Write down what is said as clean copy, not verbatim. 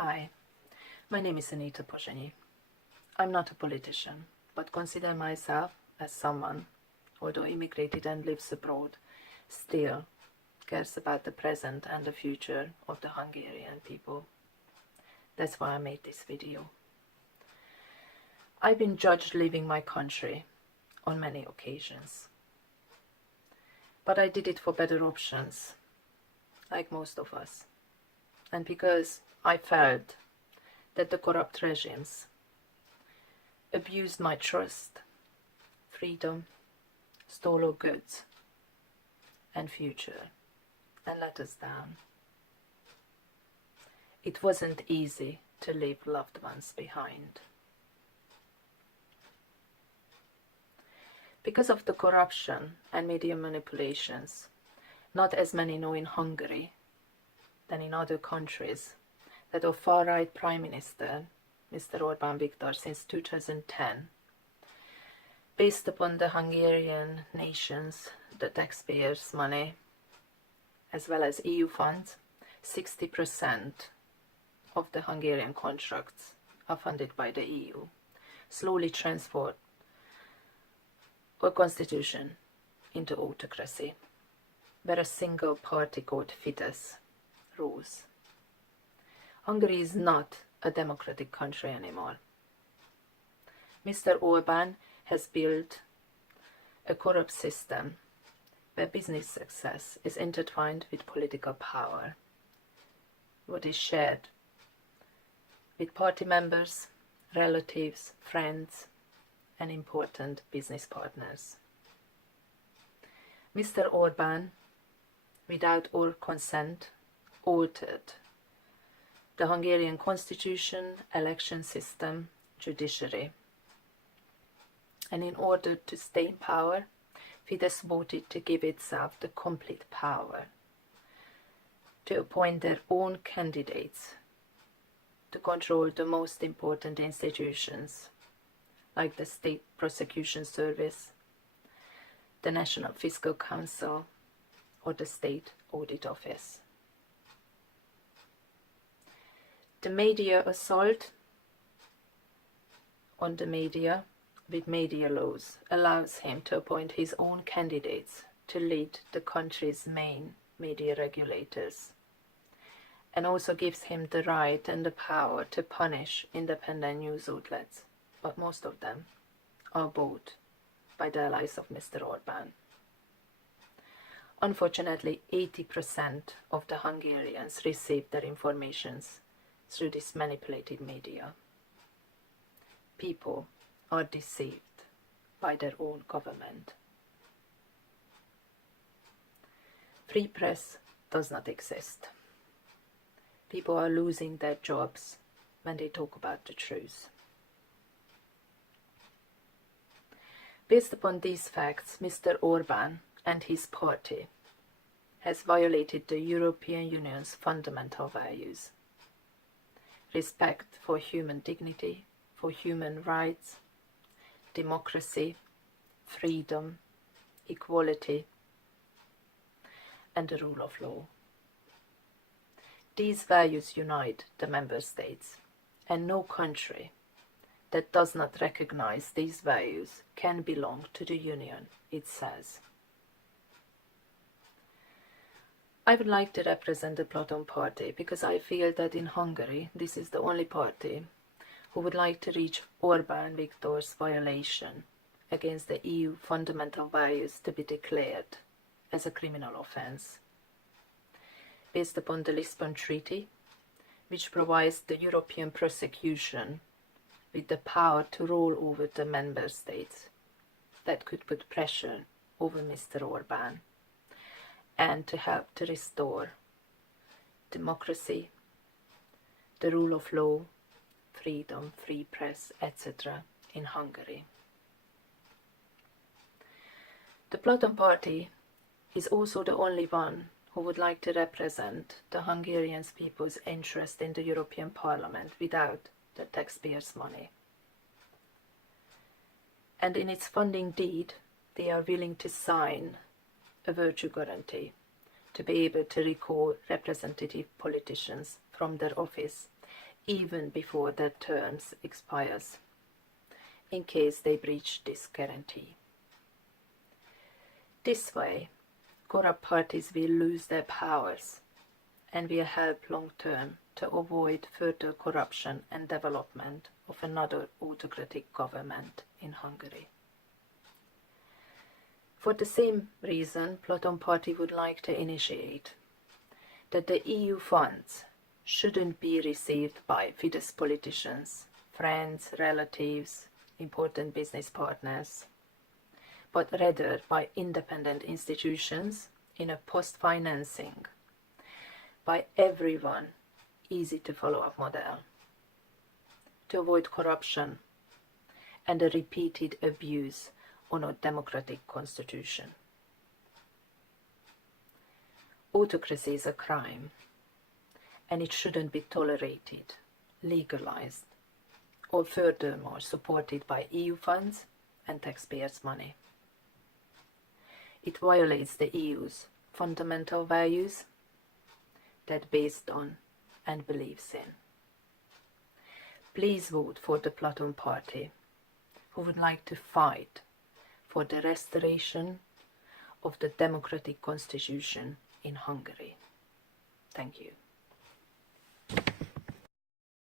Hi, my name is Anita Pozsonyi. I'm not a politician, but consider myself as someone, although immigrated and lives abroad, still cares about the present and the future of the Hungarian people. That's why I made this video. I've been judged leaving my country on many occasions, but I did it for better options, like most of us, and because I felt that the corrupt regimes abused my trust, freedom, stole our goods and future, and let us down. It wasn't easy to leave loved ones behind. Because of the corruption and media manipulations, not as many know in Hungary than in other countries that our far-right Prime Minister, Mr. Orbán Viktor, since 2010, based upon the Hungarian nations, the taxpayers' money, as well as EU funds, 60% of the Hungarian contracts are funded by the EU, slowly transformed our constitution into autocracy, where a single party called Fidesz rules. Hungary is not a democratic country anymore. Mr. Orbán has built a corrupt system where business success is intertwined with political power, what is shared with party members, relatives, friends, and important business partners. Mr. Orbán, without our consent, altered the Hungarian constitution, election system, judiciary. And in order to stay in power, Fidesz voted to give itself the complete power to appoint their own candidates to control the most important institutions, like the State Prosecution Service, the National Fiscal Council, or the State Audit Office. The media assault on the media with media laws allows him to appoint his own candidates to lead the country's main media regulators, and also gives him the right and the power to punish independent news outlets, but most of them are bought by the allies of Mr. Orbán. Unfortunately, 80% of the Hungarians receive their informations through this manipulated media. People are deceived by their own government. Free press does not exist. People are losing their jobs when they talk about the truth. Based upon these facts, Mr. Orbán and his party has violated the European Union's fundamental values: respect for human dignity, for human rights, democracy, freedom, equality, and the rule of law. These values unite the member states, and no country that does not recognize these values can belong to the Union, it says. I would like to represent the PLATÓN party because I feel that in Hungary this is the only party who would like to reach Orbán Viktor's violation against the EU fundamental values to be declared as a criminal offense. Based upon the Lisbon Treaty, which provides the European prosecution with the power to rule over the member states that could put pressure over Mr. Orbán, and to help to restore democracy, the rule of law, freedom, free press, etc. in Hungary. The PLATÓN party is also the only one who would like to represent the Hungarian people's interest in the European Parliament without the taxpayers' money. And in its funding deed, they are willing to sign a virtue guarantee to be able to recall representative politicians from their office even before their terms expires, in case they breach this guarantee. This way, corrupt parties will lose their powers and will help long-term to avoid further corruption and development of another autocratic government in Hungary. For the same reason, PLATÓN Party would like to initiate that the EU funds shouldn't be received by Fidesz politicians, friends, relatives, important business partners, but rather by independent institutions in a post-financing, by everyone, easy-to-follow-up model, to avoid corruption and a repeated abuse on our democratic constitution. Autocracy is a crime, and it shouldn't be tolerated, legalized, or furthermore supported by EU funds and taxpayers' money. It violates the EU's fundamental values that based on and believes in. Please vote for the PLATÓN Party, who would like to fight for the restoration of the democratic constitution in Hungary. Thank you.